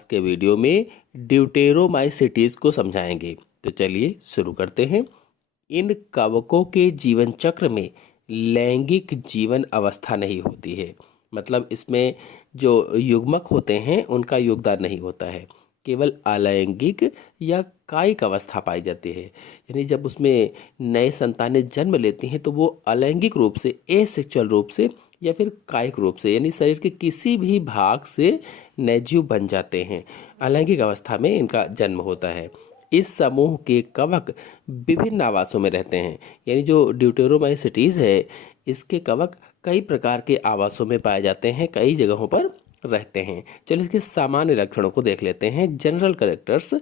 आज के वीडियो में ड्यूटेरोमाइसिटीज को समझाएंगे। तो चलिए शुरू करते हैं। इन कवकों के जीवन चक्र में लैंगिक जीवन अवस्था नहीं होती है, मतलब इसमें जो युग्मक होते हैं उनका योगदान नहीं होता है, केवल अलैंगिक या कायिक अवस्था पाई जाती है। यानी जब उसमें नए संतानें जन्म लेती हैं तो वो अलैंगिक रूप से, एसेक्सुअल रूप से या फिर कायिक रूप से, यानी शरीर के किसी भी भाग से नैजीव बन जाते हैं। अलैंगिक अवस्था में इनका जन्म होता है। इस समूह के कवक विभिन्न आवासों में रहते हैं, यानी जो ड्यूटेरोमाइसिटीज है इसके कवक कई प्रकार के आवासों में पाए जाते हैं, कई जगहों पर रहते हैं। चलिए इसके सामान्य लक्षणों को देख लेते हैं, जनरल कैरेक्टर्स।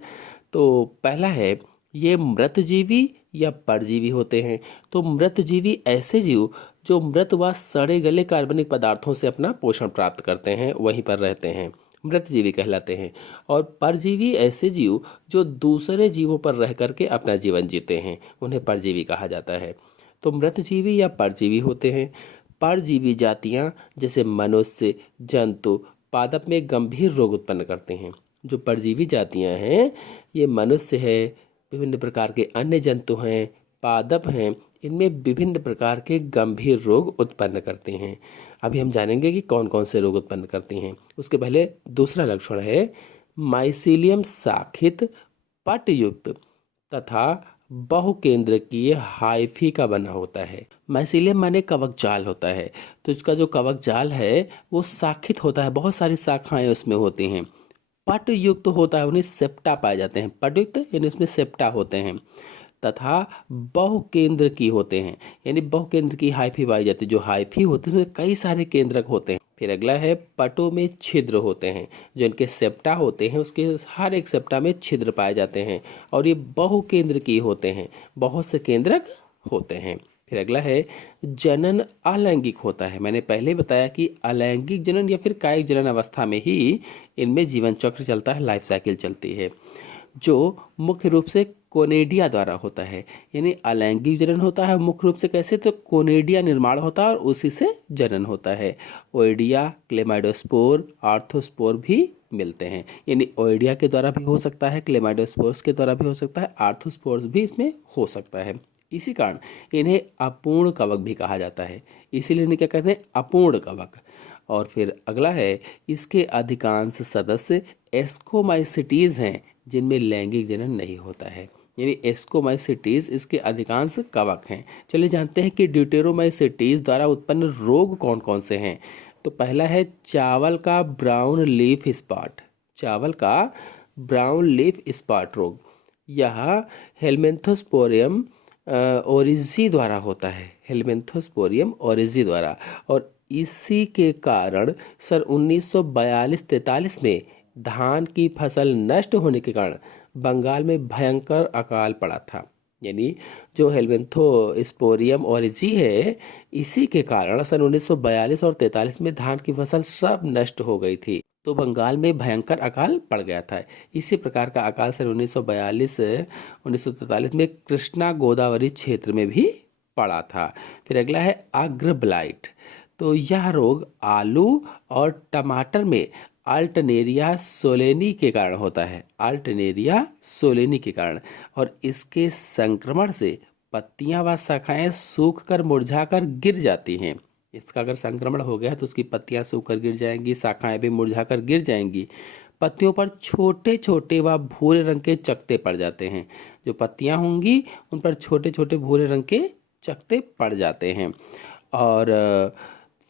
तो पहला है, ये मृतजीवी या परजीवी होते हैं। तो मृतजीवी ऐसे जीव जो मृत व सड़े गले कार्बनिक पदार्थों से अपना पोषण प्राप्त करते हैं, वहीं पर रहते हैं, मृतजीवी कहलाते हैं। और परजीवी ऐसे जीव जो दूसरे जीवों पर रह करके अपना जीवन जीते हैं, उन्हें परजीवी कहा जाता है। तो मृतजीवी या परजीवी होते हैं। परजीवी जातियां जैसे मनुष्य, जंतु, पादप में गंभीर रोग उत्पन्न करते हैं। जो परजीवी जातियां हैं ये मनुष्य है, विभिन्न प्रकार के अन्य जंतु हैं, पादप हैं, इनमें विभिन्न प्रकार के गंभीर रोग उत्पन्न करते हैं। अभी हम जानेंगे कि कौन कौन से रोग उत्पन्न करती हैं। उसके पहले दूसरा लक्षण है, माइसीलियम शाखित, पटयुक्त तथा बहुकेंद्रकीय हाइफी का बना होता है। माइसीलियम माने कवक जाल होता है, तो इसका जो कवक जाल है वो शाखित होता है, बहुत सारी शाखाएं उसमें होती हैं। पट युक्त होता है, उन्हें सेप्टा पाए जाते हैं। पट युक्त यानी उसमें सेप्टा होते हैं। तथा बहुकेंद्र की होते हैं, यानी बहुकेंद्र की हाइफी पाई जाती है। जो हाइफी होते हैं उसमें कई सारे केंद्रक होते हैं। फिर अगला है, पटों में छिद्र होते हैं। जो इनके सेप्टा होते हैं उसके हर एक सेप्टा में छिद्र पाए जाते हैं। और ये बहुकेंद्र की होते हैं, बहुत से केंद्रक होते हैं। फिर अगला है, जनन अलैंगिक होता है। मैंने पहले बताया कि अलैंगिक जनन या फिर कायिक जनन अवस्था में ही इनमें जीवन चक्र चलता है, लाइफ साइकिल चलती है, जो मुख्य रूप से कोनेडिया द्वारा होता है। यानी अलैंगिक जनन होता है मुख्य रूप से कैसे, तो कोनेडिया निर्माण होता है और उसी से जनन होता है। ओइडिया, क्लेमाइडोस्पोर, आर्थोस्पोर भी मिलते हैं। यानी ओइडिया के द्वारा भी हो सकता है, क्लेमाइडोस्पोर्स के द्वारा भी हो सकता है, आर्थोस्पोर्स भी इसमें हो सकता है। इसी कारण इन्हें अपूर्ण कवक भी कहा जाता है, इसीलिए इन्हें क्या कहते हैं, अपूर्ण कवक। और फिर अगला है, इसके अधिकांश सदस्य एस्कोमाइसिटीज हैं जिनमें लैंगिक जनन नहीं होता है। यानी एस्कोमाइसिटीज इसके अधिकांश कवक हैं। चलिए जानते हैं कि ड्यूटेरोमाइसिटीज द्वारा उत्पन्न रोग कौन कौन से हैं। तो पहला है, चावल का ब्राउन लीफ स्पॉट। चावल का ब्राउन लीफ स्पॉट रोग, यह हेलमेंथोस्पोरियम ओरिजी द्वारा होता है, हेलमेंथोस्पोरियम ओरिजी द्वारा। और इसी के कारण सन 1942-43 में धान की फसल नष्ट होने के कारण बंगाल में भयंकर अकाल पड़ा था। यानी जो हेलमेंथोस्पोरियम ओरिजी है, इसी के कारण सन 1942 और 43 में धान की फसल सब नष्ट हो गई थी, तो बंगाल में भयंकर अकाल पड़ गया था। इसी प्रकार का अकाल सन 1942-1943 में कृष्णा गोदावरी क्षेत्र में भी पड़ा था। फिर अगला है, अग्र ब्लाइट। तो यह रोग आलू और टमाटर में अल्टरनेरिया सोलेनी के कारण होता है, अल्टरनेरिया सोलेनी के कारण। और इसके संक्रमण से पत्तियां व शाखाएं सूखकर मुरझाकर गिर जाती हैं। इसका अगर संक्रमण हो गया तो उसकी पत्तियां सूखकर गिर जाएंगी, शाखाएं भी मुरझाकर गिर जाएंगी। पत्तियों पर छोटे छोटे व भूरे रंग के चकते पड़ जाते हैं। जो पत्तियां होंगी उन पर छोटे छोटे भूरे रंग के चकते पड़ जाते हैं। और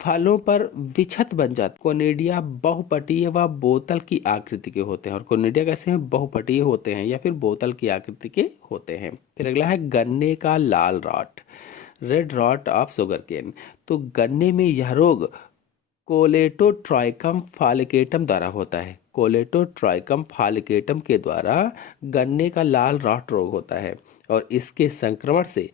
फलों पर विछत बन जाते। कोनेडिया बहुपटीय व बोतल की आकृति के होते हैं। और कोनेडिया कैसे हैं, बहुपटीय होते हैं या फिर बोतल की आकृति के होते हैं। फिर अगला है, गन्ने का लाल rot, red rot of sugar cane. तो गन्ने में यह रोग कोलेटोट्राइकम फालिकेटम द्वारा होता है। कोलेटोट्राइकम फालिकेटम के द्वारा गन्ने का लाल रॉट रोग होता है। और इसके संक्रमण से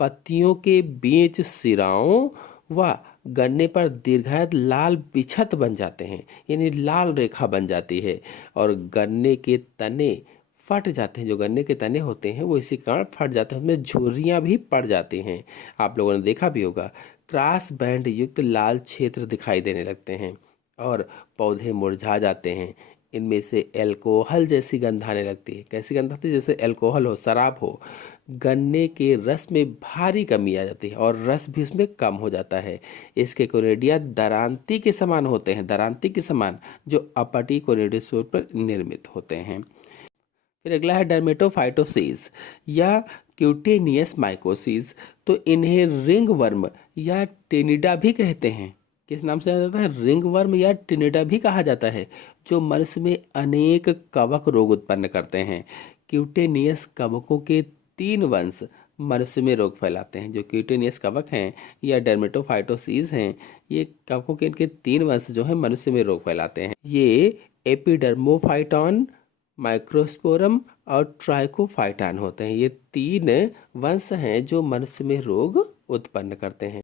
पत्तियों के बीच सिराओं व गन्ने पर दीर्घायत लाल बिछत बन जाते हैं, यानी लाल रेखा बन जाती है। और गन्ने के तने फट जाते हैं। जो गन्ने के तने होते हैं वो इसी कारण फट जाते हैं, उसमें झुर्रियाँ भी पड़ जाती हैं। आप लोगों ने देखा भी होगा, क्रॉस बैंड युक्त लाल क्षेत्र दिखाई देने लगते हैं और पौधे मुरझा जाते हैं। इनमें से अल्कोहल जैसी गंध आने लगती है। कैसी गंध आती है? जैसे अल्कोहल हो, शराब हो। गन्ने के रस में भारी कमी आ जाती है और रस भी उसमें कम हो जाता है। इसके कोनिडिया दरांती के समान होते हैं, दरांती के समान, जो अपटी कोनिडियोस्पोर पर निर्मित होते हैं। फिर अगला है डर्मेटोफाइटोसिस या क्यूटेनियस माइकोसिस। तो इन्हें रिंग वर्म या टेनिडा भी कहते हैं। किस नाम से जाना जाता है? रिंग वर्म या टेनिडा भी कहा जाता है, जो मनुष्य में अनेक कवक रोग उत्पन्न करते हैं। क्यूटेनियस कवकों के 3 वंश मनुष्य में रोग फैलाते हैं। जो क्यूटेनियस कवक हैं या डर्मेटोफाइटोसिस हैं, ये कवकों के इनके 3 वंश जो हैं मनुष्य में रोग फैलाते हैं। ये एपिडर्मोफाइटॉन, माइक्रोस्पोरम और ट्राइकोफाइटान होते हैं। ये 3 वंश हैं जो मनुष्य में रोग उत्पन्न करते हैं।